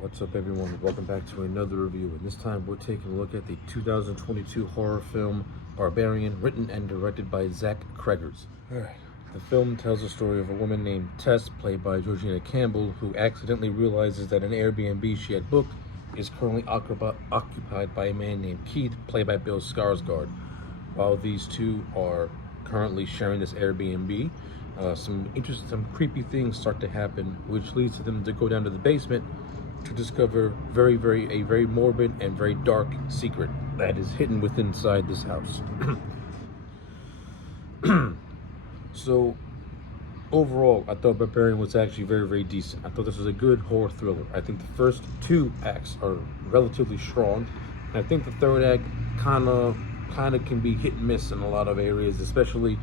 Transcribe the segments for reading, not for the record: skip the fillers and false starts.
What's up, everyone? Welcome back to another review, and this time we're taking a look at the 2022 horror film Barbarian, written and directed by Zack Cregger. Alright, the film tells the story of a woman named Tess, played by Georgina Campbell, who accidentally realizes that an Airbnb she had booked is currently occupied by a man named Keith, played by Bill Skarsgård. While these two are currently sharing this Airbnb, some creepy things start to happen, which leads to them to go down to the basement to discover a very morbid and very dark secret that is hidden within inside this house. So overall, I thought Barbarian was actually very decent. I thought this was a good horror thriller. I think the first two acts are relatively strong, and I think the third act kind of can be hit and miss in a lot of areas, especially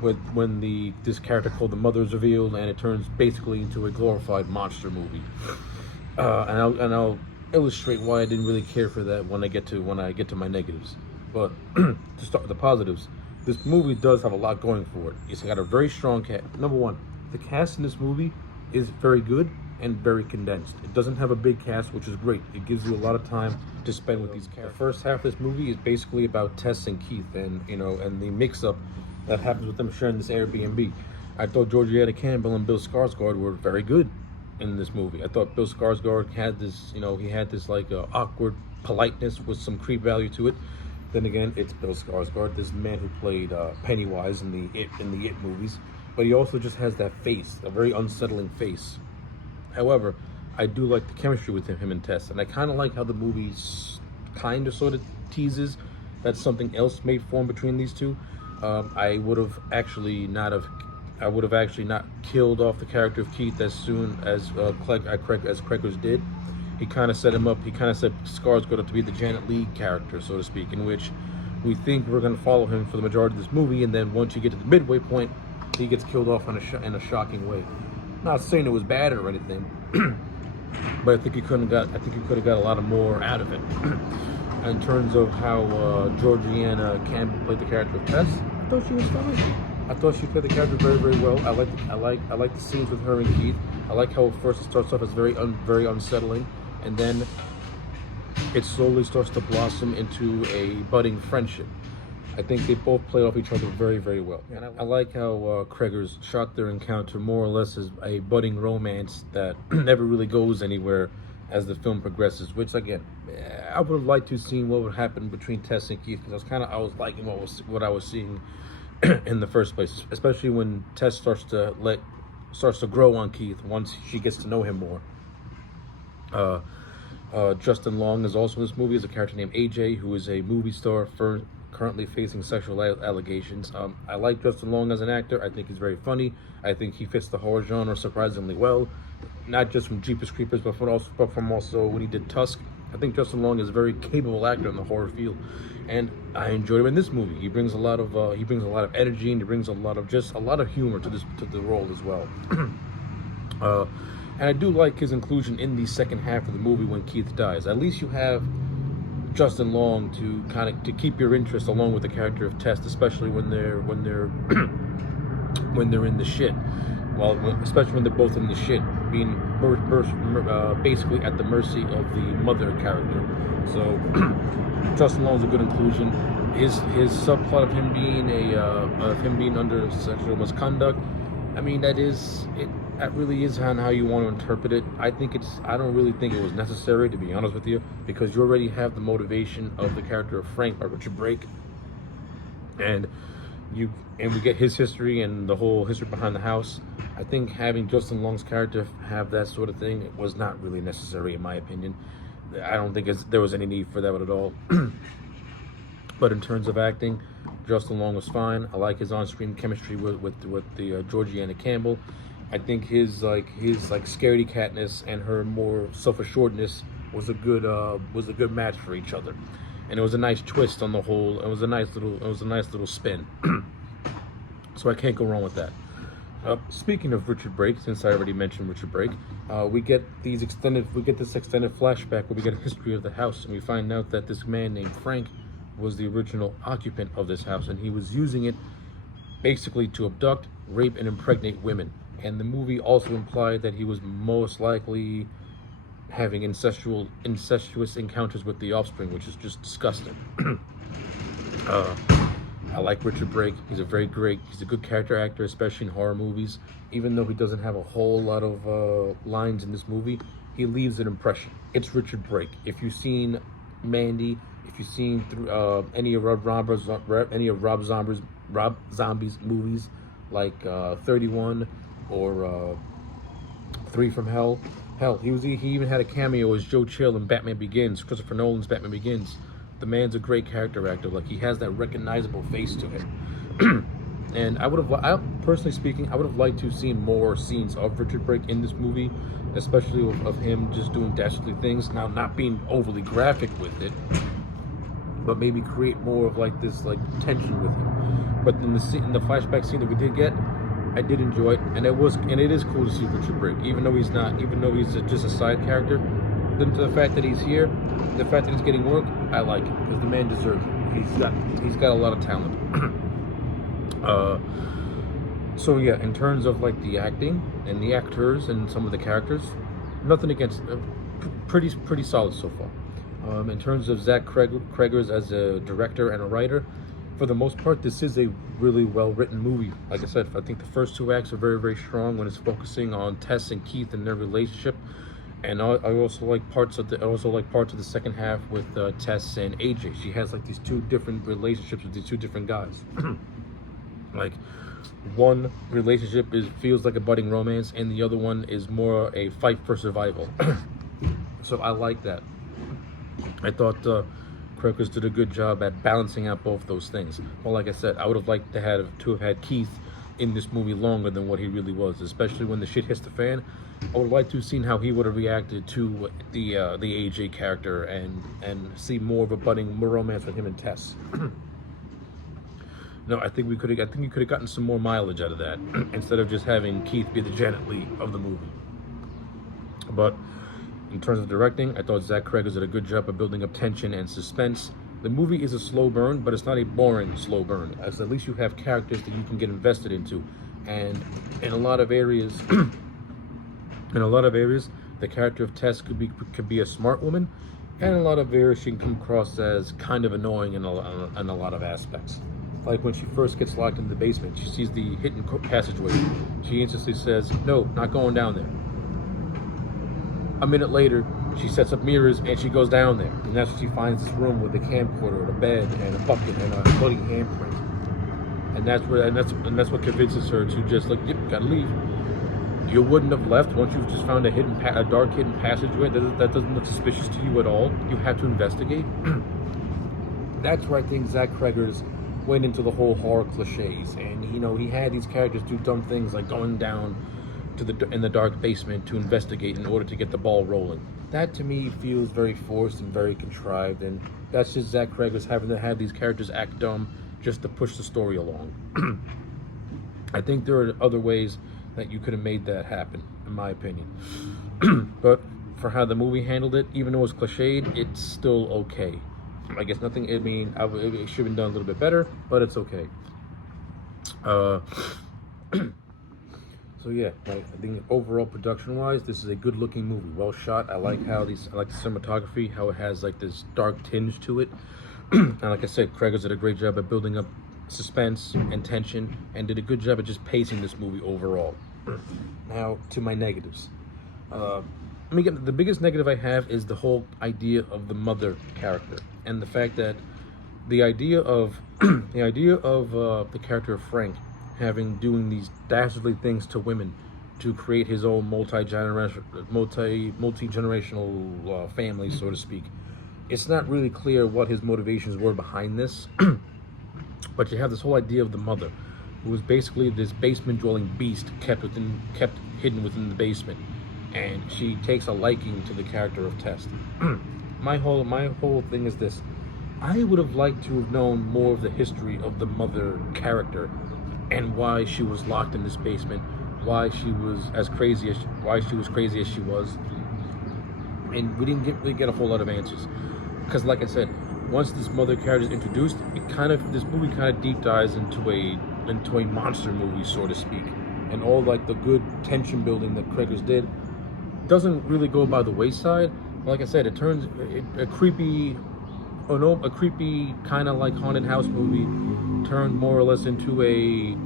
when this character called the Mother is revealed, and it turns basically into a glorified monster movie. And I'll illustrate why I didn't really care for that when I get to my negatives. But to start with the positives, this movie does have a lot going for it. It's got a very strong cast. Number one, the cast in this movie is very good and very condensed. It doesn't have a big cast, which is great. It gives you a lot of time to spend with these characters. The first half of this movie is basically about Tess and Keith, and the mix-up that happens with them sharing this Airbnb. I thought Georgina Campbell and Bill Skarsgård were very good in this movie. I thought Bill Skarsgård had this, he had this awkward politeness with some creep value to it. Then again, it's Bill Skarsgård, this man who played Pennywise in the It movies, but he also just has that face, a very unsettling face. However, I do like the chemistry with him and Tess, and I kind of like how the movie sort of teases that something else may form between these two. I would have actually not killed off the character of Keith as soon as Cregger did. He kind of set him up. He kind of set Skarsgård up to be the Janet Leigh character, so to speak, in which we think we're going to follow him for the majority of this movie, and then once you get to the midway point, he gets killed off in a shocking way. Not saying it was bad or anything, but I think he could have got a lot more out of it. In terms of how Georgina Campbell played the character of Tess, I thought she was fine. I thought she played the character very well. I like the scenes with her and Keith. I like how first it starts off as very unsettling, and then it slowly starts to blossom into a budding friendship. I think they both played off each other very well. And I like how Cregger's shot their encounter more or less as a budding romance that never really goes anywhere as the film progresses, which again, I would have liked to have seen what would happen between Tess and Keith, because I was liking what I was seeing in the first place, especially when Tess starts to grow on Keith once she gets to know him more. Justin Long is also in this movie as a character named AJ, who is a movie star currently facing sexual allegations. I like Justin Long as an actor. I think he's very funny. I think he fits the horror genre surprisingly well, not just from Jeepers Creepers, but from also when he did Tusk. I think Justin Long is a very capable actor in the horror field, and I enjoyed him in this movie. He brings a lot of energy, and he brings a lot of humor to the role as well. And I do like his inclusion in the second half of the movie when Keith dies. At least you have Justin Long to keep your interest along with the character of Tess, especially when they're when they're in the shit. Well, especially when they're both in the shit, being basically at the mercy of the mother character. So Justin Long's a good inclusion. His subplot of him being under sexual misconduct, I mean, that really is how you want to interpret it. I don't really think it was necessary, to be honest with you, because you already have the motivation of the character of Frank by Richard Brake, and we get his history and the whole history behind the house. I think having Justin Long's character have that sort of thing was not really necessary, in my opinion. I don't think there was any need for that at all. But in terms of acting, Justin Long was fine. I like his on-screen chemistry with the Georgina Campbell. I think his scaredy catness and her more self-assuredness was a good match for each other, and it was a nice twist on the whole. It was a nice little spin. So I can't go wrong with that. Speaking of Richard Brake, since I already mentioned Richard Brake, we get this extended flashback where we get a history of the house, and we find out that this man named Frank was the original occupant of this house, and he was using it basically to abduct, rape, and impregnate women. And the movie also implied that he was most likely having incestuous encounters with the offspring, which is just disgusting. uh, I like Richard Brake. He's a good character actor, especially in horror movies. Even though he doesn't have a whole lot of lines in this movie, he leaves an impression. It's Richard Brake. If you've seen Mandy, if you've seen any of Rob Zombie's movies, like 31 or 3 from Hell. Hell, he even had a cameo as Joe Chill in Batman Begins, Christopher Nolan's Batman Begins. The man's a great character actor. Like, he has that recognizable face to him. And personally speaking, I would have liked to have seen more scenes of Richard Brake in this movie, especially of him just doing dastardly things. Now, not being overly graphic with it, but maybe create more of like this like tension with him. But in the flashback scene that we did get, I did enjoy it, and it is cool to see Richard Brake, even though he's just a side character. Then to the fact that he's here, the fact that he's getting work, I like it because the man deserves it. He's got a lot of talent. So yeah, in terms of like the acting and the actors and some of the characters, nothing against, pretty solid so far. In terms of Zack Cregger as a director and a writer, for the most part, this is a really well-written movie. Like I said, I think the first 2 acts are very, very strong when it's focusing on Tess and Keith and their relationship. And I also like parts of the second half with Tess and AJ. She has like these 2 different relationships with these 2 different guys. Like, one relationship feels like a budding romance, and the other one is more a fight for survival. So I like that. I thought Crokus did a good job at balancing out both those things. Well, like I said, I would have liked to have had Keith in this movie longer than what he really was, especially when the shit hits the fan. I would have liked to have seen how he would have reacted to the AJ character and see more of a budding romance with him and Tess. No, I think you could have gotten some more mileage out of that instead of just having Keith be the Janet Leigh of the movie. But in terms of directing, I thought Zack Cregger did a good job of building up tension and suspense. The movie is a slow burn, but it's not a boring slow burn, as at least you have characters that you can get invested into. And in a lot of areas, the character of Tess could be a smart woman, and in a lot of areas she can come across as kind of annoying in a lot of aspects. Like when she first gets locked in the basement, she sees the hidden passageway. She instantly says, "No, not going down there." A minute later, she sets up mirrors and she goes down there. And that's when she finds this room with a camcorder, and a bed, and a bucket, and a bloody handprint. And that's what convinces her to just like, yep, gotta leave. You wouldn't have left once you've just found a dark hidden passageway. That doesn't look suspicious to you at all. You have to investigate. That's where I think Zack Cregger's went into the whole horror cliches, and he had these characters do dumb things like going down in the dark basement to investigate in order to get the ball rolling. That to me feels very forced and very contrived, and that's just Zack Cregger's having to have these characters act dumb just to push the story along. I think there are other ways that you could have made that happen, in my opinion. But for how the movie handled it, even though it was cliched, it's still okay. I guess it should have been done a little bit better, but it's okay. So yeah, I think overall production-wise, this is a good-looking movie, well shot. I like the cinematography, how it has like this dark tinge to it. And like I said, Cregger did a great job at building up suspense and tension, and did a good job at just pacing this movie overall. Now to my negatives. The biggest negative I have is the whole idea of the mother character, and the fact that the idea of the character of Frank doing these dastardly things to women to create his own multi-generational family, so to speak. It's not really clear what his motivations were behind this, but you have this whole idea of the mother, who was basically this basement-dwelling beast kept hidden within the basement, and she takes a liking to the character of Tess. My whole thing is this: I would have liked to have known more of the history of the mother character, and why she was locked in this basement, why she was crazy as she was, and we didn't really get a whole lot of answers. Because, like I said, once this mother character is introduced, this movie kind of deep dives into a monster movie, so to speak, and all like the good tension building that Cregger's did doesn't really go by the wayside. Like I said, it turns a creepy, oh no, a creepy kind of like haunted house movie turned more or less into a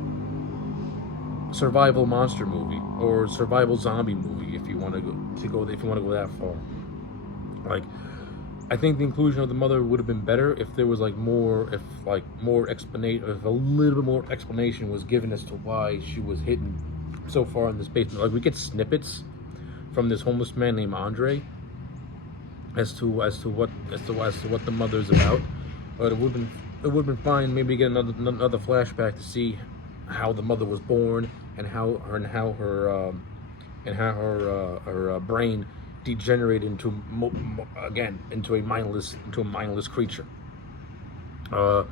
survival monster movie or survival zombie movie, if you want to go if you want to go that far. Like, I think the inclusion of the mother would have been better if there was like more, if a little bit more explanation was given as to why she was hidden so far in this basement. Like, we get snippets from this homeless man named Andre as to what the mother's about, but it would have been fine. Maybe get another flashback to see how the mother was born and how her brain degenerated into into a mindless creature. Yeah,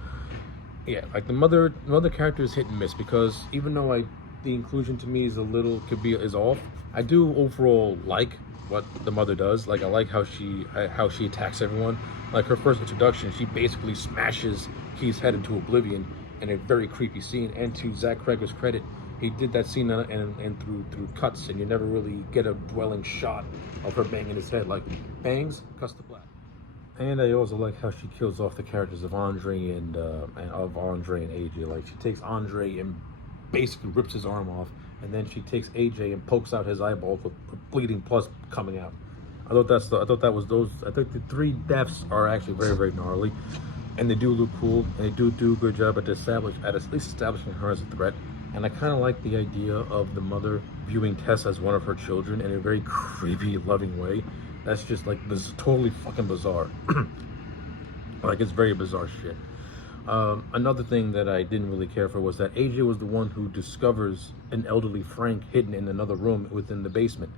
like the mother character is hit and miss, because even though the inclusion to me is is off, I do overall like what the mother does. Like, I like how she attacks everyone. Like, her first introduction, she basically smashes Key's head into oblivion in a very creepy scene. And to Zack Cregger's credit, he did that scene and through cuts, and you never really get a dwelling shot of her banging his head. Like, bangs, cuts to black. And I also like how she kills off the characters of Andre and AJ. Like, she takes Andre and basically rips his arm off, and then she takes AJ and pokes out his eyeballs with bleeding pus coming out. I think the 3 deaths are actually very, very gnarly, and they do look cool, and they do a good job at least establishing her as a threat. And I kind of like the idea of the mother viewing Tess as one of her children in a very creepy, loving way. That's just like this, totally fucking bizarre. Like, it's very bizarre shit. Another thing that I didn't really care for was that AJ was the one who discovers an elderly Frank hidden in another room within the basement.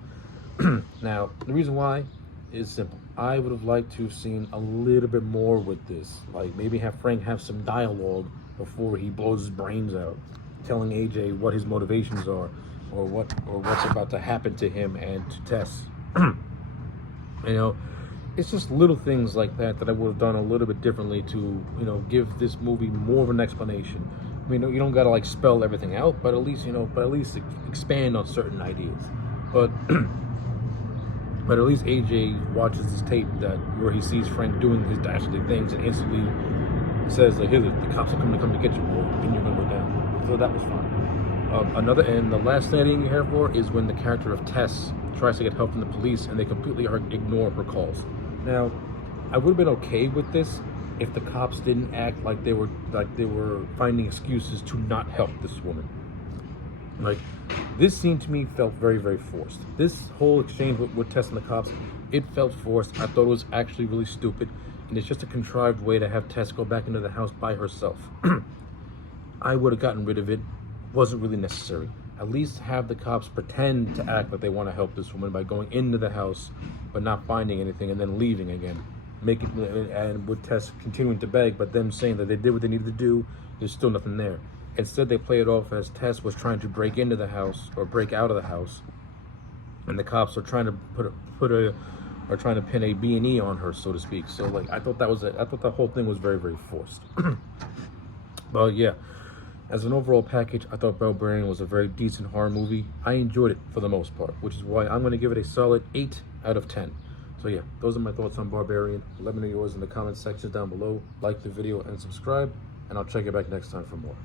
Now, the reason why is simple. I would have liked to have seen a little bit more with this. Like, maybe have Frank have some dialogue before he blows his brains out, telling AJ what his motivations are, or what's about to happen to him and to Tess. You know, it's just little things like that I would have done a little bit differently to, give this movie more of an explanation. I mean, you don't gotta like spell everything out, but at least expand on certain ideas. But but at least AJ watches this tape where he sees Frank doing his dastardly things and instantly says, like, "Here, the cops are coming to get you, boy, and you're gonna go down." So that was fun. And the last thing I didn't care for is when the character of Tess tries to get help from the police and they completely ignore her calls. Now, I would have been okay with this if the cops didn't act like they were finding excuses to not help this woman. Like, this scene to me felt very, very forced. This whole exchange with Tess and the cops, it felt forced. I thought it was actually really stupid, and it's just a contrived way to have Tess go back into the house by herself. I would have gotten rid of it. Wasn't really necessary. At least have the cops pretend to act like they want to help this woman by going into the house but not finding anything and then leaving again. And with Tess continuing to beg, but them saying that they did what they needed to do, there's still nothing there. Instead, they play it off as Tess was trying to break into the house or break out of the house, and the cops are trying to trying to pin a B&E on her, so to speak. So, like, I thought the whole thing was very, very forced. But yeah. As an overall package, I thought Barbarian was a very decent horror movie. I enjoyed it for the most part, which is why I'm going to give it a solid 8 out of 10. So yeah, those are my thoughts on Barbarian. Let me know yours in the comment section down below. Like the video and subscribe, and I'll check you back next time for more.